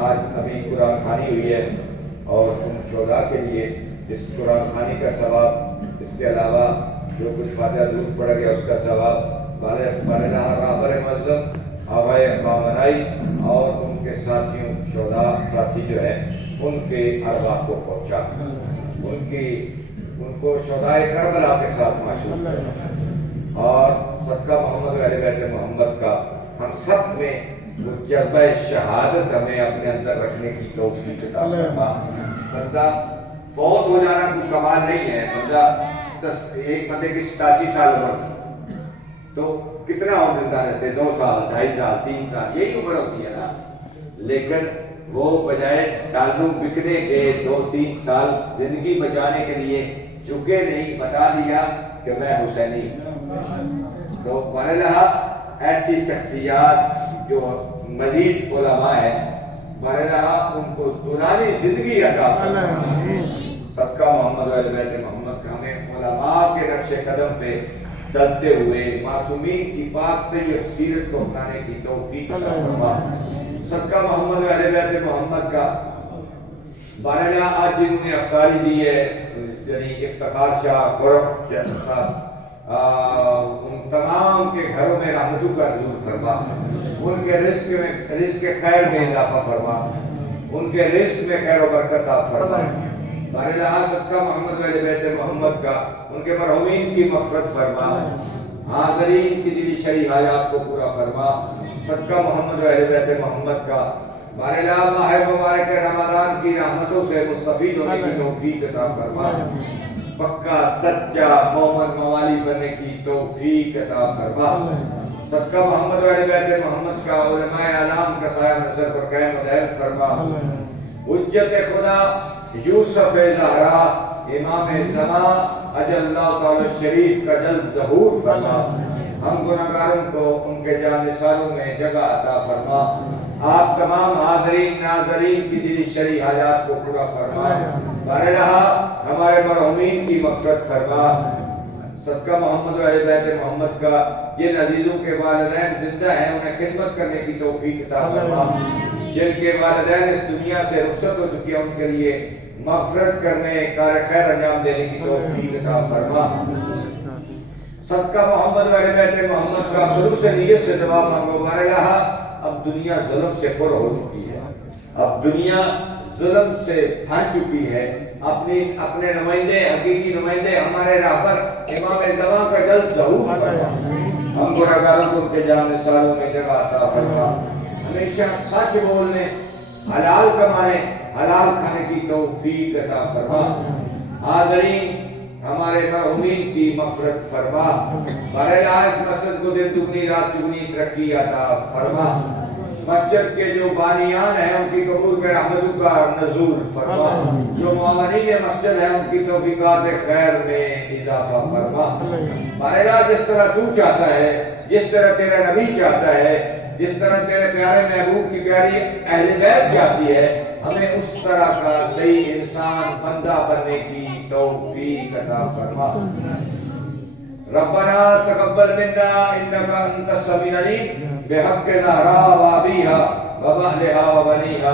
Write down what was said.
آج ابھی قرآن خوانی ہوئی ہے اور ان شہداء کے لیے اس قرآن خوانی کا ثواب، اس کے علاوہ جو کچھ فاتحہ درود پڑھ گیا اس کا ثواب بارہا رابر معظم آبائے اقوام منائی اور ان کے ساتھیوں شہداء ساتھی جو ہے ان کے ارواح کو پہنچا، ان کو شہدائے کربلا کے ساتھ معشوق اور صدقہ محمد اہل بیت محمد کا ہم سب میں وہ جذبہ شہادت ہمیں اپنے اندر رکھنے کی توفیق عطا فرما۔ بندہ فوت ہو جانا کوئی کمال نہیں ہے، بندہ ایک بندے کی 87 سال عمر تھی تو کتنا اور زندہ رہتے، 2 سال 2.5 سال 3 سال یہی عمر ہوتی ہے نا، لیکن وہ بجائے ڈالو بکنے کے 2-3 سال زندگی بچانے کے لیے جھکے نہیں، بتا دیا کہ میں حسینی ہوں۔ تو بہرحال ایسی شخصیات جو مزید علماء ہیں بہرحال ان کو دورانی زندگی عطا فرمائے۔ صدقہ محمد اہل بیت محمد کا ہمیں علماء کے نقش قدم پہ چلتے ہوئے معصومین کی پاک طیب سیرت کو اپنانے کی توفیق عطا فرما۔ صدقہ محمد اہل بیت محمد کا بہرحال آج جنہوں نے افطاری دی ہے یعنی افتخار شاہ غرب صاحب، ان تمام کے گھروں میں رحمتوں کا نزول فرما، ان کے رزق خیر میں اضافہ فرما، ان کے رزق میں خیر و برکت عطا فرما۔ بہرحال صدقہ محمد اہل بیت محمد کا ان کے مرحومین کی مغفرت فرما، حاضرین کی دلی شرعی حاجات کو پورا فرما۔ صدقہ محمد اہل بیت محمد کا بہرحال ماہ مبارک رمضان کی رحمتوں سے مستفید ہونے کی توفیق عطا فرما، پکا سچا مومن موالی بننے کی توفیق عطا فرما۔ صدقہ محمد اہل بیت محمد کا علماء اعلام کا سایہ نصر پر قائم و دائم فرما۔ حجت خدا یوسف زہرا امام زمان اجل اللہ تعالی شریف کا جلد ظہور فرما، ہم گناہگاروں کو ان کے جانثاروں میں جگہ عطا فرما۔ آپ تمام حاضرین ناظرین کی دلی شرعی حاجات کو پورا فرما، بہرحال ہمارے مرحومین کی مغفرت فرما۔ صدقہ محمد اہل بیت محمد کا جن عزیزوں کے والدین زندہ ہیں انہیں خدمت کرنے کی توفیق عطا فرما، جن کے والدین اس دنیا سے رخصت ہو چکے ہیں ان کے لیے مغفرت کرنے کار خیر انجام دینے کی توفیق عطا فرما۔ صدقہ محمد اہل بیت محمد کا خلوص نیت سے دعا مانگو۔ بہرحال اب دنیا ظلم سے پر ہو چکی ہے، اب دنیا ظلم سے بھر چکی ہے، اپنے نمائندے حقیقی نمائندے ہمارے رہبر امام زمان کا جلد ظہور فرما، ہم گناہگاروں کو ان کے جانثاروں میں جگہ عطا فرما، ہمیشہ سچ بولنے، حلال کمانے، حلال کھانے کی توفیق عطا فرما۔ حاضرین ہمارے مرحومین کی مغفرت فرما، بہرحال اس مسجد کو دن دگنی رات چگنی ترقی عطا فرما، مسجد کے جو بانیان ہیں ان کی قبول میں رحمتوں کا نزول فرما، جو معاونین مسجد ہیں ان کی توفیقات خیر میں اضافہ فرما۔ بہرحال جس طرح تو چاہتا ہے، جس طرح تیرا نبی چاہتا ہے، جس طرح تیرے پیارے محبوب کی پیاری اہل بیت چاہتی ہے، ہمیں اس طرح کا صحیح انسان بندہ بننے کی توفیق عطا فرما۔ ربنا تقبل منا انك انت السميع العليم بحق زہرا و ابیہا و بہلہا و بنیہا